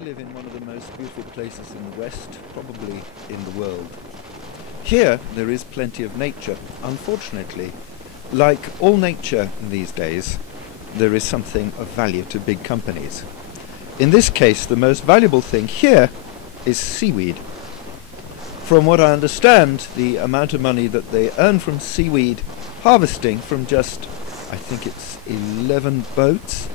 live in one of the most beautiful places in the West, probably in the world. Here there is plenty of nature. Unfortunately, like all nature these days, there is something of value to big companies. In this case, the most valuable thing here is seaweed. From what I understand, the amount of money that they earn from seaweed harvesting from just, I think it's 11 boats,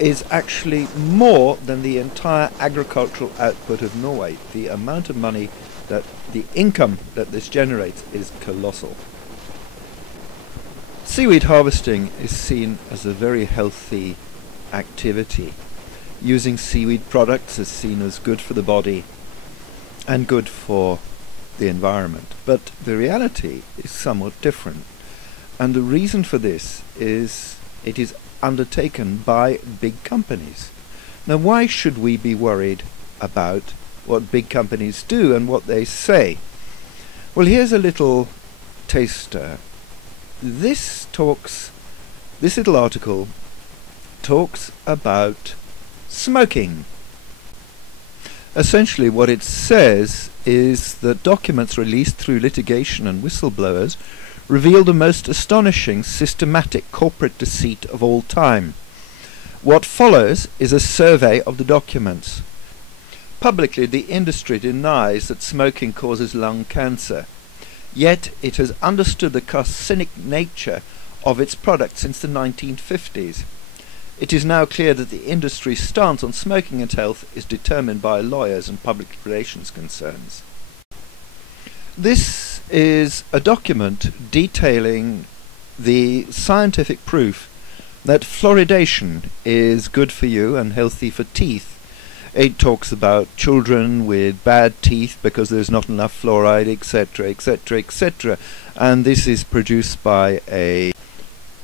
is actually more than the entire agricultural output of Norway. The amount of money that the income that this generates is colossal. Seaweed harvesting is seen as a very healthy activity. Using seaweed products is seen as good for the body and good for the environment. But the reality is somewhat different. And the reason for this is it is undertaken by big companies. Now, why should we be worried about what big companies do and what they say? Well, here's a little taster. This little article talks about smoking. Essentially what it says is that documents released through litigation and whistleblowers reveal the most astonishing systematic corporate deceit of all time. What follows is a survey of the documents. Publicly, the industry denies that smoking causes lung cancer, yet it has understood the carcinic nature of its product since the 1950s. It is now clear that the industry's stance on smoking and health is determined by lawyers and public relations concerns. This is a document detailing the scientific proof that fluoridation is good for you and healthy for teeth. It talks about children with bad teeth because there's not enough fluoride, etc., etc., etc. And this is produced by a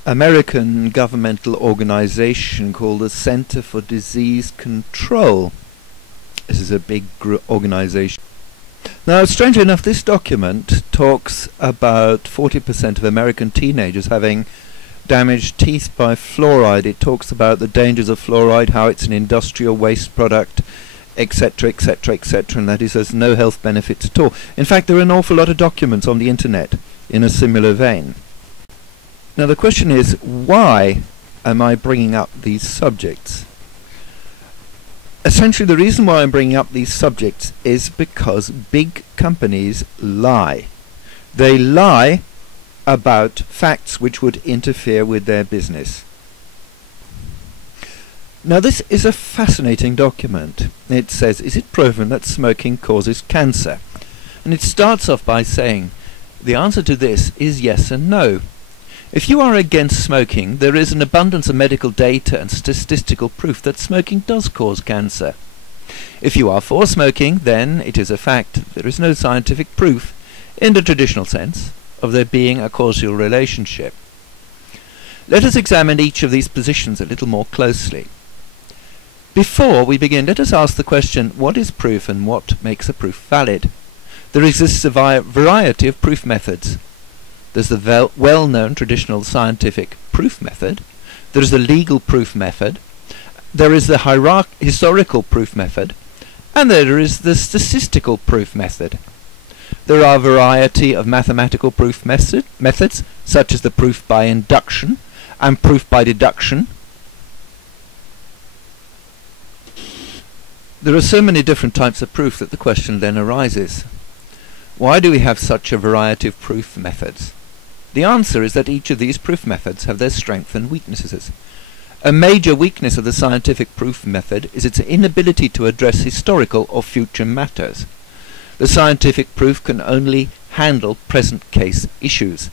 American governmental organization called the Center for Disease Control. This is a big organization. Now, strangely enough, this document talks about 40% of American teenagers having damaged teeth by fluoride. It talks about the dangers of fluoride, how it's an industrial waste product, etc., etc., etc., and that it has no health benefits at all. In fact, there are an awful lot of documents on the internet in a similar vein. Now, the question is, why am I bringing up these subjects? Essentially, the reason why I'm bringing up these subjects is because big companies lie. They lie about facts which would interfere with their business. Now, this is a fascinating document. It says, is it proven that smoking causes cancer? And it starts off by saying, the answer to this is yes and no. If you are against smoking, there is an abundance of medical data and statistical proof that smoking does cause cancer. If you are for smoking, then it is a fact there is no scientific proof, in the traditional sense, of there being a causal relationship. Let us examine each of these positions a little more closely. Before we begin, let us ask the question, what is proof and what makes a proof valid? There exists a variety of proof methods. There's the well-known traditional scientific proof method, there is the legal proof method, there is the historical proof method, and there is the statistical proof method. There are a variety of mathematical proof methods, such as the proof by induction and proof by deduction. There are so many different types of proof that the question then arises, why do we have such a variety of proof methods? The answer is that each of these proof methods have their strengths and weaknesses. A major weakness of the scientific proof method is its inability to address historical or future matters. The scientific proof can only handle present case issues.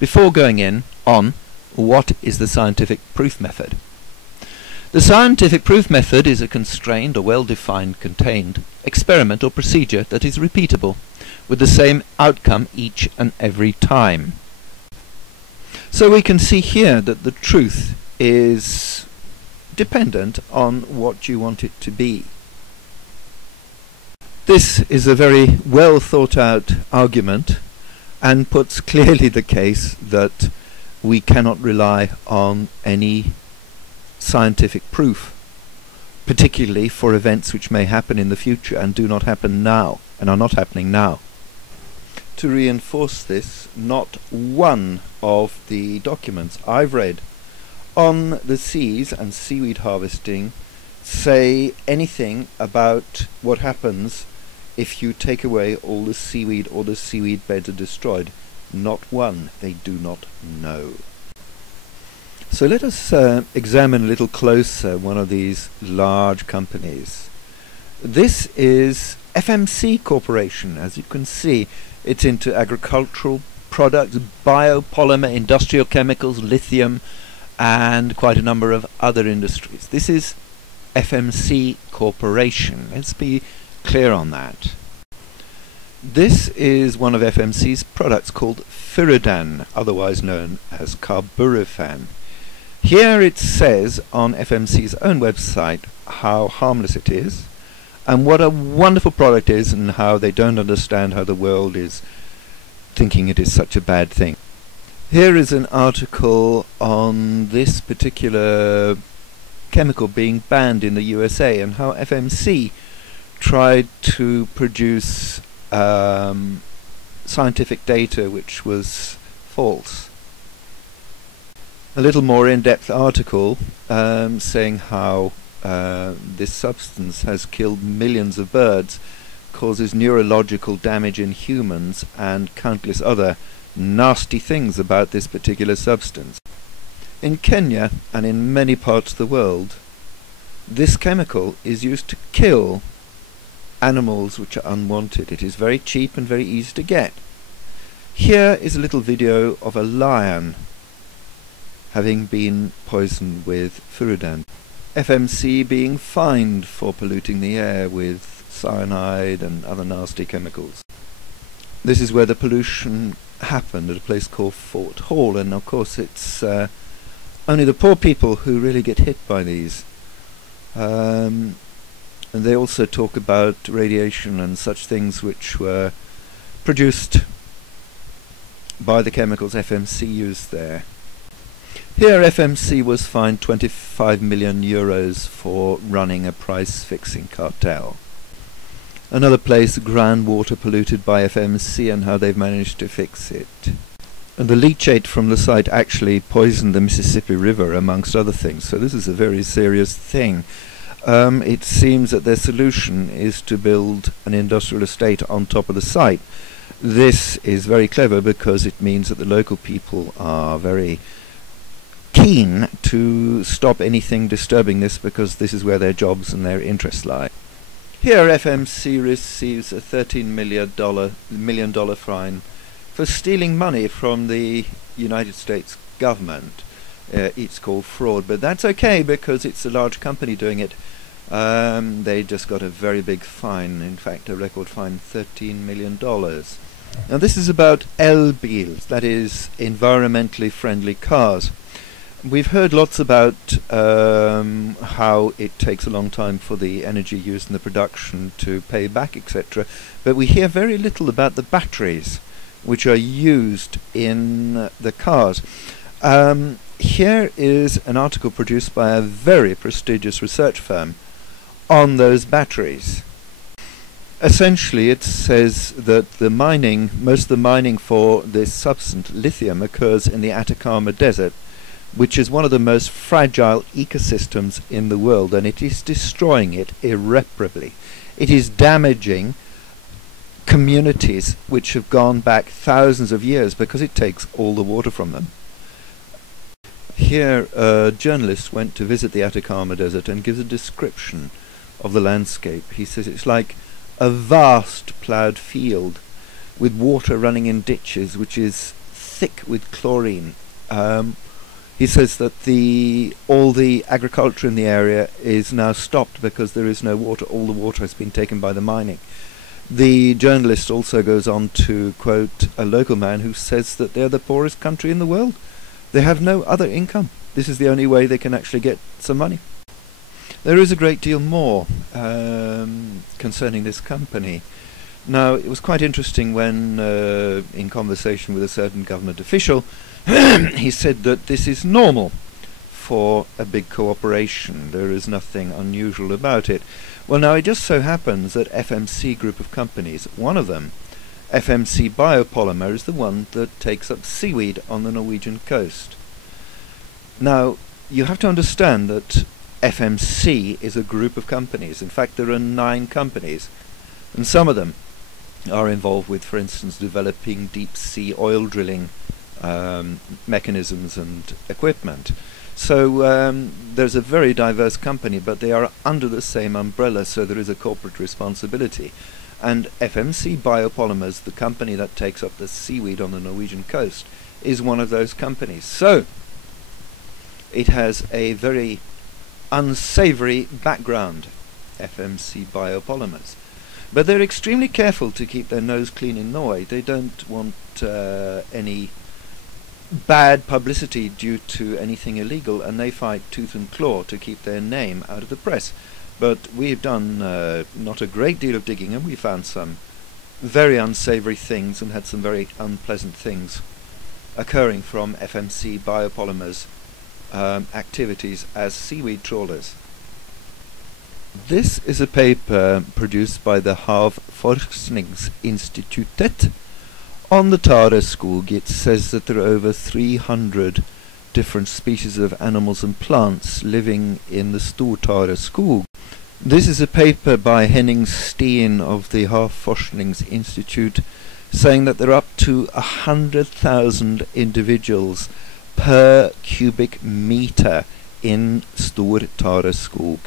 Before going on, what is the scientific proof method? The scientific proof method is a constrained or well-defined, contained experiment or procedure that is repeatable, with the same outcome each and every time. So we can see here that the truth is dependent on what you want it to be. This is a very well thought out argument and puts clearly the case that we cannot rely on any scientific proof particularly for events which may happen in the future and do not happen now, and are not happening now. To reinforce this, not one of the documents I've read on the seas and seaweed harvesting say anything about what happens if you take away all the seaweed or the seaweed beds are destroyed. Not one. They do not know. So let us examine a little closer one of these large companies. This is FMC Corporation. As you can see, it's into agricultural products, biopolymer, industrial chemicals, lithium, and quite a number of other industries. This is FMC Corporation. Let's be clear on that. This is one of FMC's products called Furadan, otherwise known as carborifan. Here it says on FMC's own website how harmless it is and what a wonderful product is, and how they don't understand how the world is thinking it is such a bad thing. Here is an article on this particular chemical being banned in the USA and how FMC tried to produce scientific data which was false. A little more in-depth article saying how this substance has killed millions of birds, causes neurological damage in humans, and countless other nasty things about this particular substance. In Kenya and in many parts of the world, this chemical is used to kill animals which are unwanted. It is very cheap and very easy to get. Here is a little video of a lion having been poisoned with Furadan. FMC being fined for polluting the air with cyanide and other nasty chemicals. This is where the pollution happened, at a place called Fort Hall, and of course it's only the poor people who really get hit by these. And they also talk about radiation and such things which were produced by the chemicals FMC used there. Here FMC was fined 25 million euros for running a price-fixing cartel. Another place, groundwater polluted by FMC, and how they've managed to fix it. And the leachate from the site actually poisoned the Mississippi River, amongst other things, so this is a very serious thing. It seems that their solution is to build an industrial estate on top of the site. This is very clever because it means that the local people are very keen to stop anything disturbing this, because this is where their jobs and their interests lie. Here FMC receives a $13 million fine for stealing money from the United States government. It's called fraud, but that's okay because it's a large company doing it. They just got a very big fine, in fact a record fine, $13 million. Now this is about L-Beels, that is environmentally friendly cars. We've heard lots about how it takes a long time for the energy used in the production to pay back, etc. But we hear very little about the batteries which are used in the cars. Here is an article produced by a very prestigious research firm on those batteries. Essentially it says that the mining, most of the mining for this substance, lithium, occurs in the Atacama Desert, which is one of the most fragile ecosystems in the world, and it is destroying it irreparably. It is damaging communities which have gone back thousands of years because it takes all the water from them. Here a journalist went to visit the Atacama Desert and gives a description of the landscape. He says it's like a vast ploughed field with water running in ditches which is thick with chlorine. He says that all the agriculture in the area is now stopped because there is no water. All the water has been taken by the mining. The journalist also goes on to quote a local man who says that they're the poorest country in the world. They have no other income. This is the only way they can actually get some money. There is a great deal more concerning this company. Now, it was quite interesting when, in conversation with a certain government official, he said that this is normal for a big cooperation. There is nothing unusual about it. Well, now it just so happens that FMC group of companies, one of them, FMC Biopolymer, is the one that takes up seaweed on the Norwegian coast. Now, you have to understand that FMC is a group of companies. In fact, there are 9 companies, and some of them are involved with, for instance, developing deep sea oil drilling mechanisms and equipment. So there's a very diverse company, but they are under the same umbrella, so there is a corporate responsibility. And FMC Biopolymers, the company that takes up the seaweed on the Norwegian coast, is one of those companies. So it has a very unsavory background, FMC Biopolymers. But they're extremely careful to keep their nose clean in Norway. They don't want any bad publicity due to anything illegal, and they fight tooth and claw to keep their name out of the press. But we've done not a great deal of digging, and we found some very unsavory things and had some very unpleasant things occurring from FMC Biopolymers activities as seaweed trawlers. This is a paper produced by the Havforskningsinstituttet on the Tara skog. It says that there are over 300 different species of animals and plants living in the Stor-Tara skog. This is a paper by Henning Steen of the Havforskningsinstitut saying that there are up to 100,000 individuals per cubic meter in Stor-Tara skog,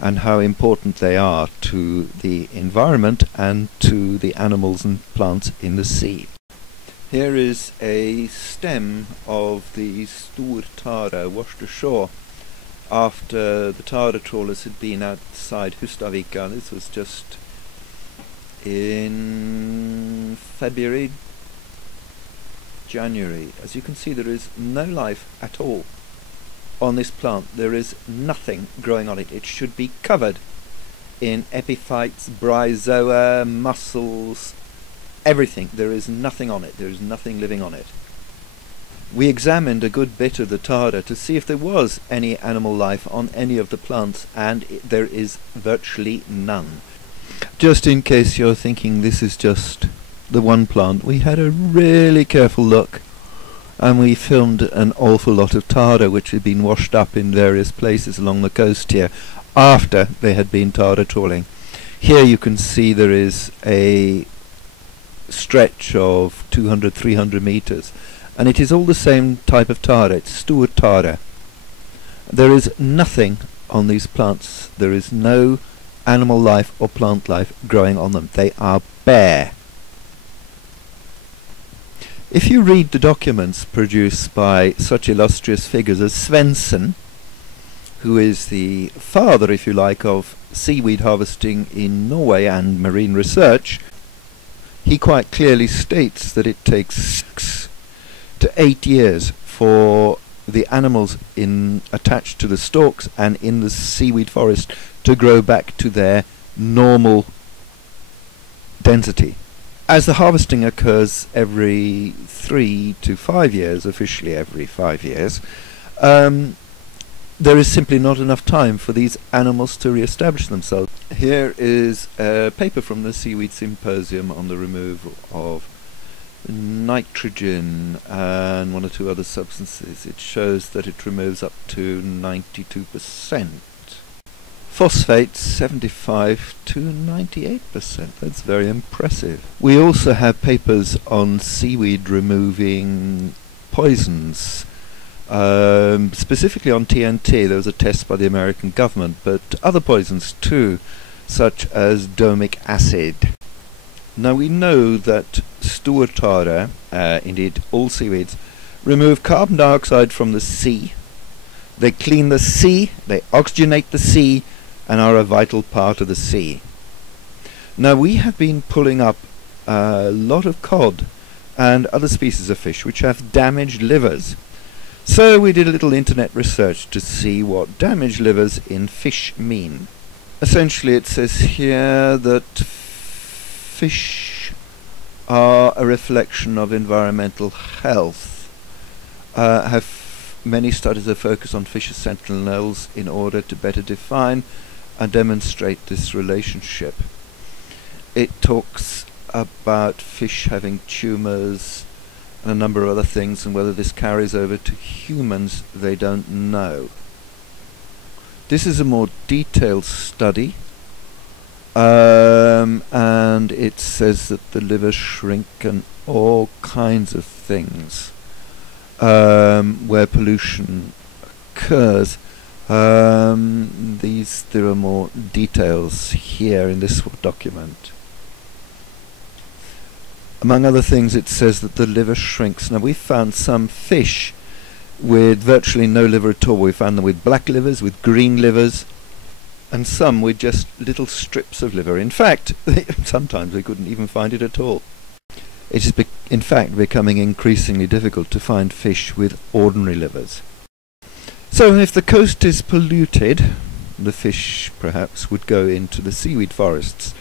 and how important they are to the environment and to the animals and plants in the sea. Here is a stem of the Stor-Tara washed ashore after the Tara trawlers had been outside Hustadvika. This was just in February, January. As you can see, there is no life at all on this plant. There is nothing growing on it. It should be covered in epiphytes, bryozoa, mussels, everything. There is nothing on it. There is nothing living on it. We examined a good bit of the Tara to see if there was any animal life on any of the plants, and there is virtually none. Just in case you're thinking this is just the one plant, we had a really careful look, and we filmed an awful lot of Tara which had been washed up in various places along the coast here after they had been Tara trawling. Here you can see there is a stretch of 200-300 meters, and it is all the same type of Tara. It's Stor-Tara. There is nothing on these plants. There is no animal life or plant life growing on them. They are bare. If you read the documents produced by such illustrious figures as Svensson, who is the father, if you like, of seaweed harvesting in Norway and marine research, he quite clearly states that it takes 6 to 8 years for the animals attached to the stalks and in the seaweed forest to grow back to their normal density. As the harvesting occurs every 3 to 5 years, officially every 5 years, there is simply not enough time for these animals to re-establish themselves. Here is a paper from the Seaweed Symposium on the removal of nitrogen and 1 or 2 other substances. It shows that it removes up to 92%. Phosphates 75 to 98%. That's very impressive. We also have papers on seaweed removing poisons. Specifically on TNT, there was a test by the American government, but other poisons too, such as domic acid. Now we know that Stor-Tara, indeed all seaweeds, remove carbon dioxide from the sea. They clean the sea, they oxygenate the sea, and are a vital part of the sea. Now we have been pulling up a lot of cod and other species of fish which have damaged livers. So we did a little internet research to see what damaged livers in fish mean. Essentially it says here that fish are a reflection of environmental health, have many studies have focused on fish as sentinels in order to better define and demonstrate this relationship. It talks about fish having tumours and a number of other things, and whether this carries over to humans, they don't know. This is a more detailed study, and it says that the liver shrink and all kinds of things where pollution occurs. There are more details here in this document. Among other things, it says that the liver shrinks. Now, we found some fish with virtually no liver at all. We found them with black livers, with green livers, and some with just little strips of liver. In fact, sometimes we couldn't even find it at all. It is in fact becoming increasingly difficult to find fish with ordinary livers. So if the coast is polluted, the fish perhaps would go into the seaweed forests,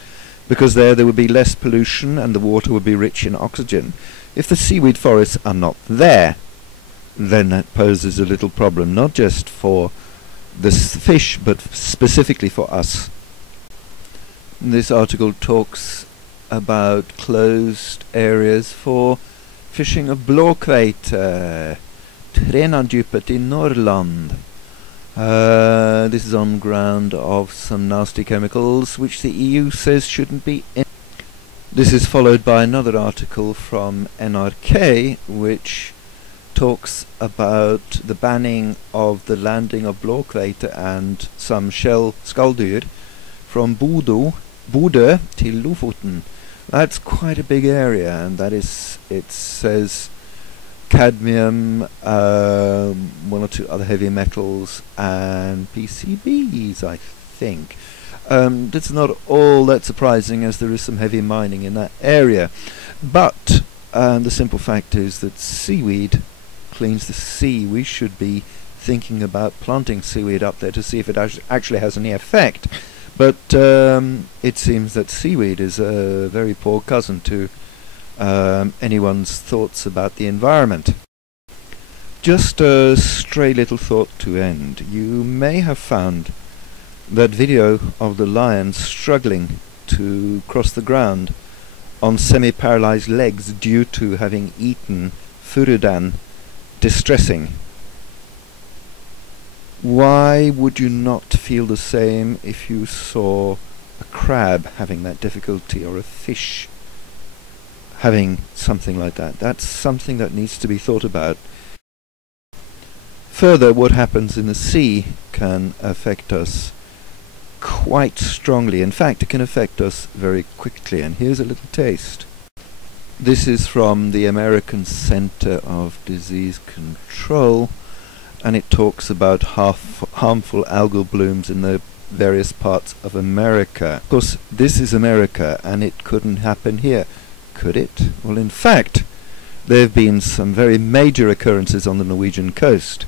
because there would be less pollution and the water would be rich in oxygen. If the seaweed forests are not there, then that poses a little problem, not just for the fish, but specifically for us. This article talks about closed areas for fishing of blåkveite, Tränandjupet in Norrland. This is on ground of some nasty chemicals which the EU says shouldn't be in. This is followed by another article from NRK which talks about the banning of the landing of blåkveite and some shell skaldyr from Bodø till Lofoten. That's quite a big area, and that is, it says, cadmium, one or two other heavy metals, and PCBs, I think. That's not all that surprising, as there is some heavy mining in that area. But the simple fact is that seaweed cleans the sea. We should be thinking about planting seaweed up there to see if it actually has any effect. But it seems that seaweed is a very poor cousin to anyone's thoughts about the environment. Just a stray little thought to end. You may have found that video of the lion struggling to cross the ground on semi-paralyzed legs due to having eaten furudan. Distressing. Why would you not feel the same if you saw a crab having that difficulty, or a fish having something like that? That's something that needs to be thought about. Further, what happens in the sea can affect us quite strongly. In fact, it can affect us very quickly, and here's a little taste. This is from the American Center of Disease Control, and it talks about harmful algal blooms in the various parts of America. Of course, this is America, and it couldn't happen here, could it? Well, in fact, there have been some very major occurrences on the Norwegian coast.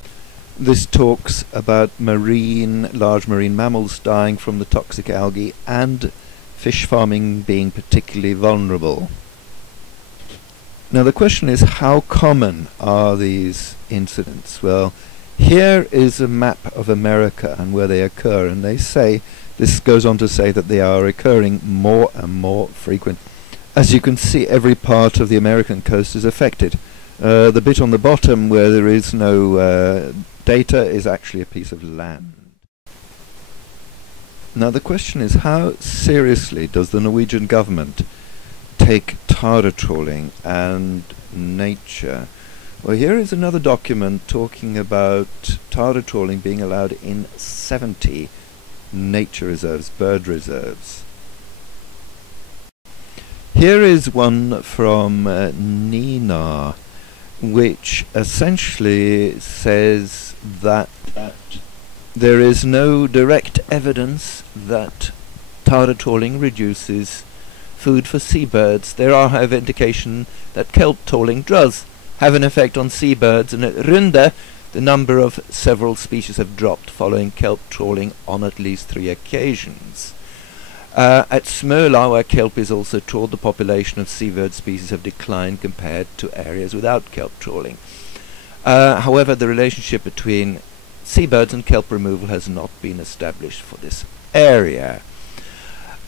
This talks about large marine mammals dying from the toxic algae, and fish farming being particularly vulnerable. Now the question is, how common are these incidents? Well, here is a map of America and where they occur, and they say, this goes on to say that they are occurring more and more frequent. As you can see, every part of the American coast is affected. The bit on the bottom where there is no data is actually a piece of land. Now the question is, how seriously does the Norwegian government take tara trawling and nature? Well, here is another document talking about tara trawling being allowed in 70 nature reserves, bird reserves. Here is one from Nina, which essentially says that there is no direct evidence that tara trawling reduces food for seabirds. There are, however, indication that kelp trawling does have an effect on seabirds, and at Runde the number of several species have dropped following kelp trawling on at least 3 occasions. At Smøla, where kelp is also trawled, the population of seabird species have declined compared to areas without kelp trawling. However, the relationship between seabirds and kelp removal has not been established for this area.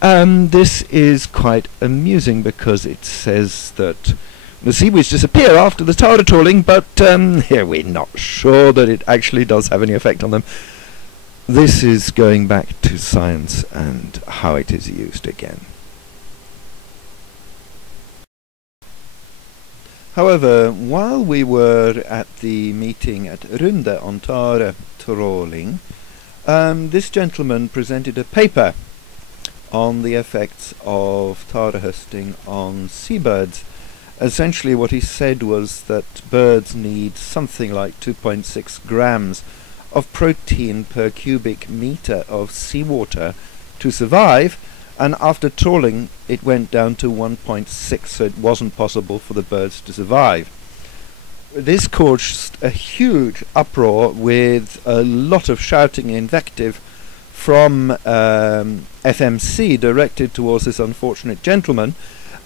This is quite amusing because it says that the seaweeds disappear after the tide trawling, but here we're not sure that it actually does have any effect on them. This is going back to science and how it is used again. However, while we were at the meeting at Runde on tare trawling, this gentleman presented a paper on the effects of tare husting on seabirds. Essentially what he said was that birds need something like 2.6 grams of protein per cubic meter of seawater to survive, and after trawling it went down to 1.6, so it wasn't possible for the birds to survive. This caused a huge uproar with a lot of shouting and invective from FMC directed towards this unfortunate gentleman,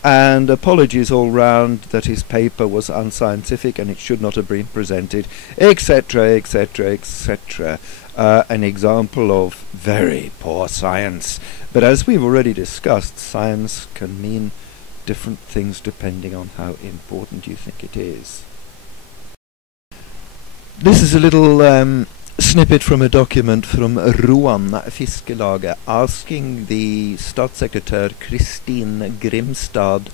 and apologies all round that his paper was unscientific and it should not have been presented, etc., etc., etc. An example of very poor science. But as we've already discussed, science can mean different things depending on how important you think it is. This is a little snippet from a document from Roan Fiskelaget asking the Statssekretær Kristin Grimstad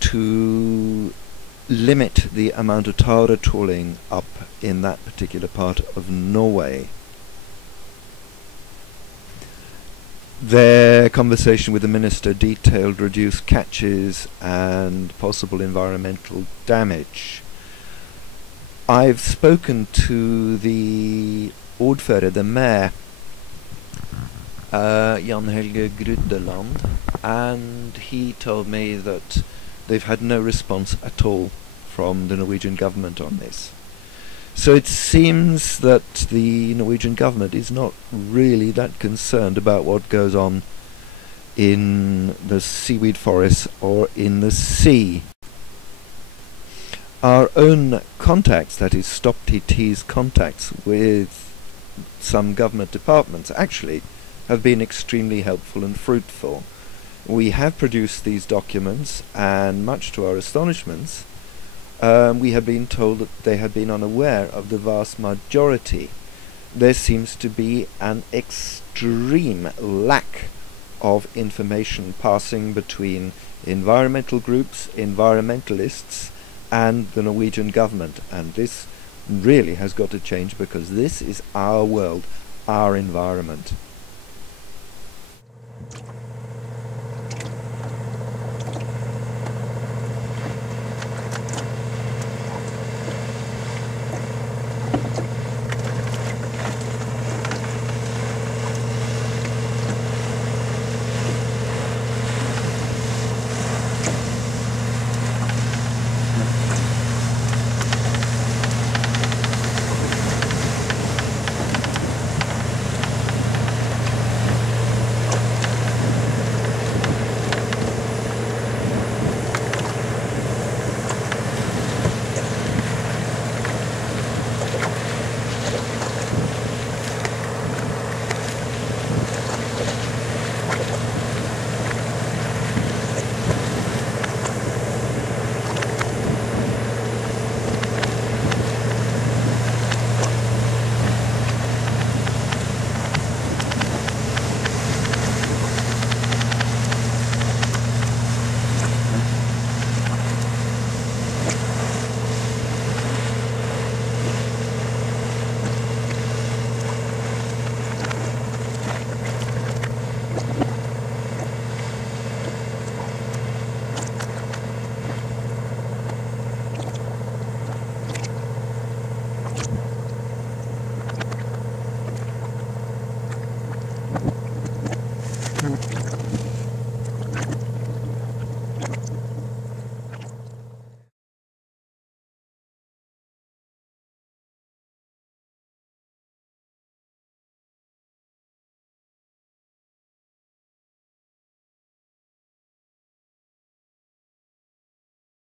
to limit the amount of tare trawling up in that particular part of Norway. Their conversation with the minister detailed reduced catches and possible environmental damage. I've spoken to the ordfører, the mayor, Jan Helge Gruddeland, and he told me that they've had no response at all from the Norwegian government on this. So it seems that the Norwegian government is not really that concerned about what goes on in the seaweed forests or in the sea. Our own contacts, that is Stop TT's contacts with some government departments, actually have been extremely helpful and fruitful. We have produced these documents, and much to our astonishments, we have been told that they have been unaware of the vast majority. There seems to be an extreme lack of information passing between environmental groups, environmentalists, and the Norwegian government, and this really has got to change because this is our world, our environment.